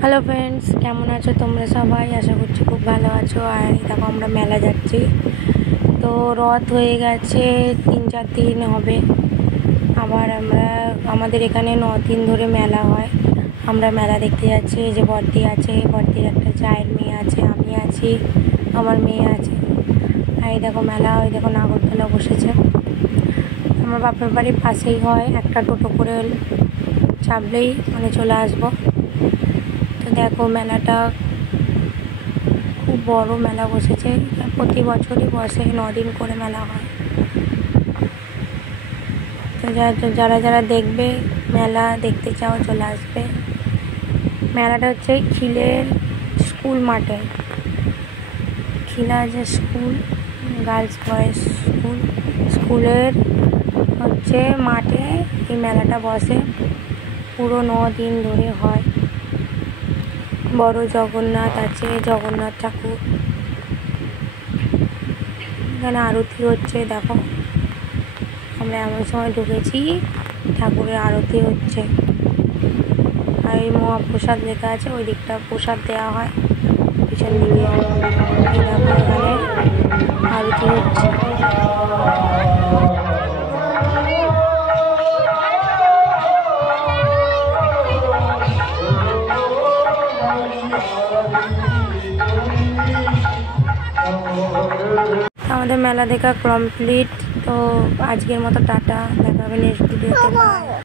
Hello friends, কেমন আছো তোমরা সবাই? আশা করছি খুব ভালো আছো। আর দেখো আমরা মেলা যাচ্ছি। তো রথ হয়ে গেছে, 3-4 দিন হবে। আবার আমাদের এখানে 9 দিন ধরে মেলা হয়। আমরা মেলা দেখতে যাচ্ছি। এই যে বড়দি আছে, বড়দির একটা চায়ের মেয়ে আছে, আমি আছি, আমার মেয়ে আছে। আর এই দেখো মেলা, ওই দেখো নাগরদোলা বসেছে। আমার বাপের বাড়ির পাশেই হয়, একটা টোটো করে চাপলেই মানে চলে আসবো। তো দেখো মেলাটা খুব বড় মেলা বসেছে, প্রতি বছরই বসে, 9 দিন করে মেলা হয়। তো যারা যারা দেখবে, মেলা দেখতে চাও চলে আসবে। মেলাটা হচ্ছে খিলের স্কুল মাঠে, খিলা যে স্কুল, গার্লস বয়েজ স্কুলের হচ্ছে মাঠে এই মেলাটা বসে। পুরো 9 দিন ধরে হয়। বড় জগন্নাথ আছে, জগন্নাথ ঠাকুর। এখানে আরতি হচ্ছে, দেখো আমরা এমন সময় ঢুকেছি ঠাকুরের আরতি হচ্ছে। আর এই মহাপ্রসাদ লেখা আছে, ওই দিকটা প্রসাদ দেওয়া হয় পিছন দিকে। এই দেখো এখানে আরতি হচ্ছে। আমাদের মেলা দেখা কমপ্লিট। তো আজকের মতো টাটা, দেখা হবে নেক্সট ভিডিওতে।